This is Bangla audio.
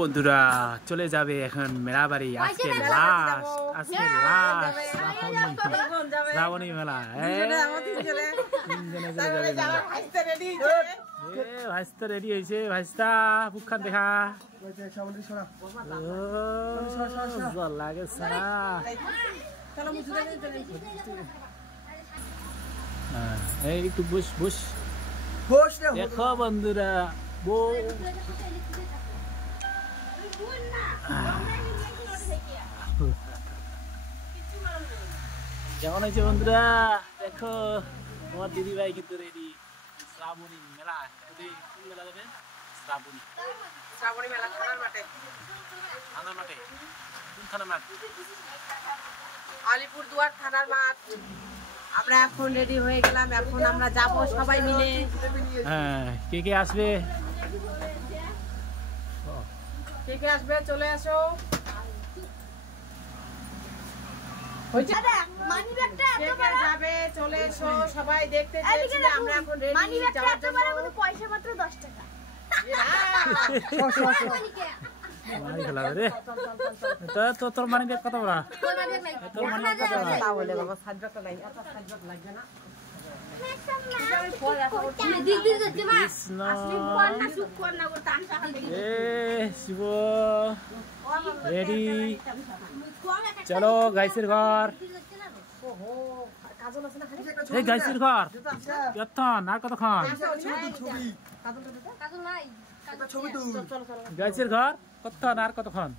বন্ধুরা চলে যাবে এখন মেলা বাড়ি আজকে লাস্ট শ্রাবণী মেলা ভাইস্তা রেডি হয়েছে ভাইস্তা বুকখান দেখা লাগে এই একটু বুস বুস দেখো বন্ধুরা কেমন হয়েছে বন্ধুরা দেখো তোমার দিদি ভাই কিন্তু রেডি শ্রাবণী মেলা কোন মেলা যাবে শ্রাবণী মেলা থানার মাঠে কোন থানার মাঠ আলিপুরদুয়ার থানার মাঠ আমরা এখন রেডি হয়ে গেলাম এখন আমরা যাব সবাই মিলে হ্যাঁ কে আসবে চলে আসো যাবে চলে এসো সবাই দেখতে আমরা এখন রেডি যাওয়ার জন্য পয়সা মাত্র 10 টাকা তোর মানি ব্যাগ কত বড় তোর মানি ব্যাগ কত বড় তাহলে বাবা সাজটা নাই এত সাজটা লাগবে না শিব রেডি চলো গাইসের ঘর এই গাইসের ঘর কতক্ষণ আর কতক্ষণ গাইসের ঘর কতক্ষণ আর কতক্ষণ